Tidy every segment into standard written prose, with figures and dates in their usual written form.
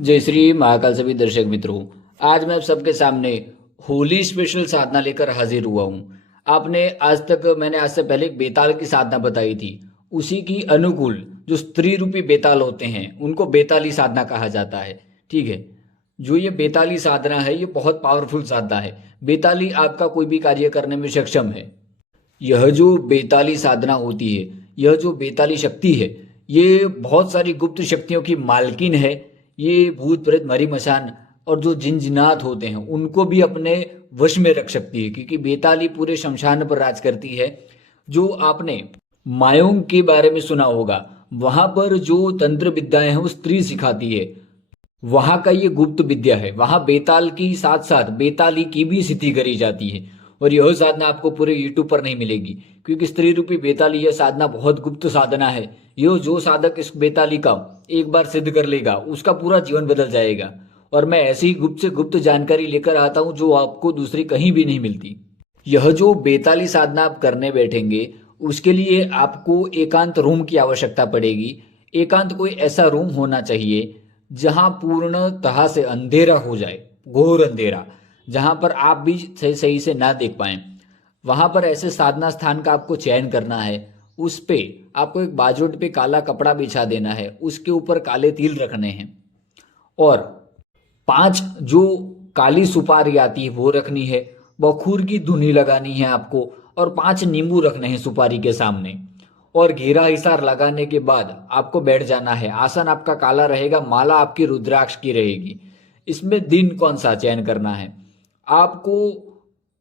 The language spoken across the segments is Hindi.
जय श्री महाकाल सभी दर्शक मित्रों। आज मैं आप सबके सामने होली स्पेशल साधना लेकर हाजिर हुआ हूँ। मैंने आज से पहले एक बेताल की साधना बताई थी। उसी की अनुकूल जो स्त्री रूपी बेताल होते हैं उनको बेताली साधना कहा जाता है। ठीक है, जो ये बेताली साधना है ये बहुत पावरफुल साधना है। बेताली आपका कोई भी कार्य करने में सक्षम है। यह जो बेताली साधना होती है, यह जो बेताली शक्ति है, ये बहुत सारी गुप्त शक्तियों की मालकिन है। ये भूत प्रेत मरी मसान और जो जिन जिनात होते हैं उनको भी अपने वश में रख सकती है, क्योंकि बेताली पूरे शमशान पर राज करती है। जो आपने मायोंग के बारे में सुना होगा, वहां पर जो तंत्र विद्याएं हैं वो स्त्री सिखाती है। वहां का ये गुप्त विद्या है। वहां बेताल की साथ साथ बेताली की भी स्थिति करी जाती है। और यह साधना आपको पूरे यूट्यूब पर नहीं मिलेगी, क्योंकि स्त्री रूपी बेताली यह साधना बहुत गुप्त साधना है। यह जो साधक इस बेताली का एक बार सिद्ध कर लेगा उसका पूरा जीवन बदल जाएगा। और मैं ऐसी ही गुप्त से गुप्त जानकारी लेकर आता हूं जो आपको दूसरी कहीं भी नहीं मिलती। यह जो बेताली साधना आप करने बैठेंगे उसके लिए आपको एकांत रूम की आवश्यकता पड़ेगी। एकांत कोई ऐसा रूम होना चाहिए जहां पूर्णतः से अंधेरा हो जाए, घोर अंधेरा, जहां पर आप भी सही से ना देख पाए। वहां पर ऐसे साधना स्थान का आपको चयन करना है। उस पे आपको एक बाजोट पे काला कपड़ा बिछा देना है, उसके ऊपर काले तिल रखने हैं और 5 जो काली सुपारी आती है वो रखनी है। बखूर की धुनी लगानी है आपको और 5 नींबू रखने हैं सुपारी के सामने। और घेरा हिसार लगाने के बाद आपको बैठ जाना है। आसन आपका काला रहेगा, माला आपकी रुद्राक्ष की रहेगी। इसमें दिन कौन सा चयन करना है, आपको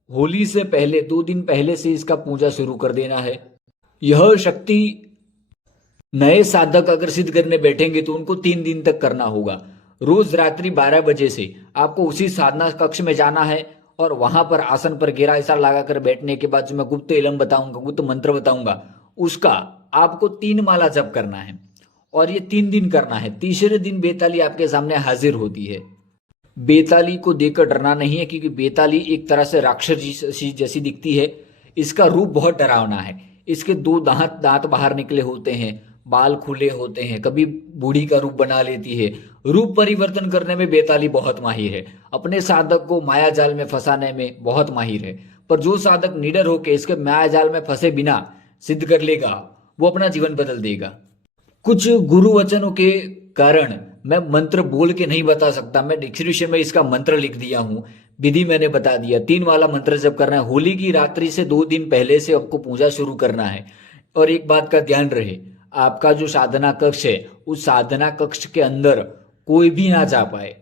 होली से पहले 2 दिन पहले से इसका पूजा शुरू कर देना है। यह शक्ति नए साधक अगर सिद्ध करने बैठेंगे तो उनको 3 दिन तक करना होगा। रोज रात्रि 12 बजे से आपको उसी साधना कक्ष में जाना है और वहां पर आसन पर घेरा हिसार लगाकर बैठने के बाद जो मैं गुप्त इलम बताऊंगा, गुप्त मंत्र बताऊंगा, उसका आपको 3 माला जप करना है और ये 3 दिन करना है। तीसरे दिन बेताली आपके सामने हाजिर होती है। बेताली को देखकर डरना नहीं है, क्योंकि बेताली एक तरह से राक्षस जैसी दिखती है। इसका रूप बहुत डरावना है। इसके 2 दांत बाहर निकले होते हैं, बाल खुले होते हैं, कभी बूढ़ी का रूप बना लेती है। रूप परिवर्तन करने में बेताली बहुत माहिर है। अपने साधक को माया जाल में फंसाने में बहुत माहिर है। पर जो साधक निडर होकर इसके माया जाल में फंसे बिना सिद्ध कर लेगा वो अपना जीवन बदल देगा। कुछ गुरु वचनों के कारण मैं मंत्र बोल के नहीं बता सकता। मैं डिस्क्रिप्शन में इसका मंत्र लिख दिया हूं, विधि मैंने बता दिया। 3 वाला मंत्र जब करना है, होली की रात्रि से 2 दिन पहले से आपको पूजा शुरू करना है। और एक बात का ध्यान रहे, आपका जो साधना कक्ष है उस साधना कक्ष के अंदर कोई भी ना जा पाए।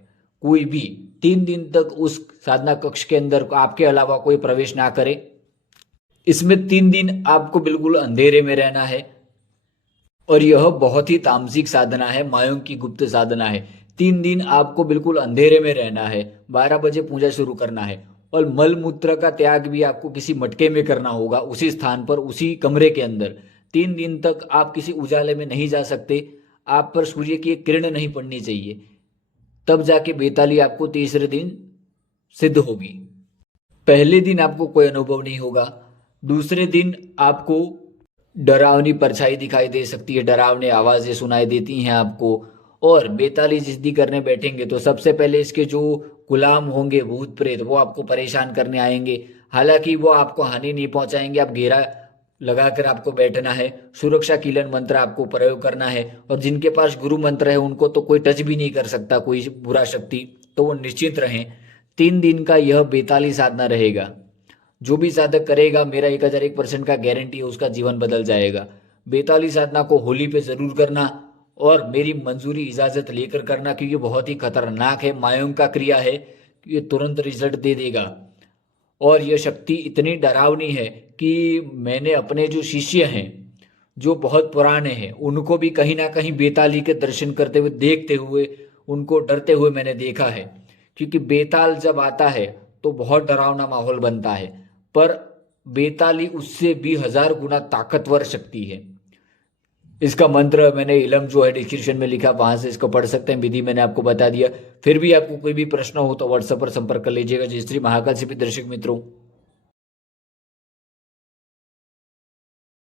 कोई भी 3 दिन तक उस साधना कक्ष के अंदर आपके अलावा कोई प्रवेश ना करे। इसमें 3 दिन आपको बिल्कुल अंधेरे में रहना है। और यह बहुत ही तामसिक साधना है, मायों की गुप्त साधना है। 3 दिन आपको बिल्कुल अंधेरे में रहना है, 12 बजे पूजा शुरू करना है। और मल मूत्र का त्याग भी आपको किसी मटके में करना होगा, उसी स्थान पर, उसी कमरे के अंदर। 3 दिन तक आप किसी उजाले में नहीं जा सकते। आप पर सूर्य की एक किरण नहीं पड़नी चाहिए, तब जाके बेताली आपको तीसरे दिन सिद्ध होगी। पहले दिन आपको कोई अनुभव नहीं होगा। दूसरे दिन आपको डरावनी परछाई दिखाई दे सकती है, डरावनी आवाजें सुनाई देती हैं आपको। और बेताली जिद्दी करने बैठेंगे तो सबसे पहले इसके जो गुलाम होंगे भूत प्रेत, वो आपको परेशान करने आएंगे। हालांकि वो आपको हानि नहीं पहुंचाएंगे। आप घेरा लगाकर आपको बैठना है, सुरक्षा कीलन मंत्र आपको प्रयोग करना है। और जिनके पास गुरु मंत्र है उनको तो कोई टच भी नहीं कर सकता, कोई बुरा शक्ति, तो वो निश्चिंत रहें। 3 दिन का यह बेताली साधना रहेगा। जो भी साधक करेगा, मेरा 1001% का गारंटी है उसका जीवन बदल जाएगा। बेताली साधना को होली पे जरूर करना और मेरी मंजूरी इजाजत लेकर करना, क्योंकि बहुत ही खतरनाक है, मायों का क्रिया है। ये तुरंत रिजल्ट दे देगा। और यह शक्ति इतनी डरावनी है कि मैंने अपने जो शिष्य हैं जो बहुत पुराने हैं उनको भी कहीं ना कहीं बेताली के दर्शन करते हुए, देखते हुए, उनको डरते हुए मैंने देखा है। क्योंकि बेताल जब आता है तो बहुत डरावना माहौल बनता है, पर बेताली उससे भी 1000 गुना ताकतवर शक्ति है। इसका मंत्र मैंने इलम जो है डिस्क्रिप्शन में लिखा, वहां से इसको पढ़ सकते हैं। विधि मैंने आपको बता दिया। फिर भी आपको कोई भी प्रश्न हो तो व्हाट्सएप पर संपर्क कर लीजिएगा। जय श्री महाकाल से भी दर्शक मित्रों।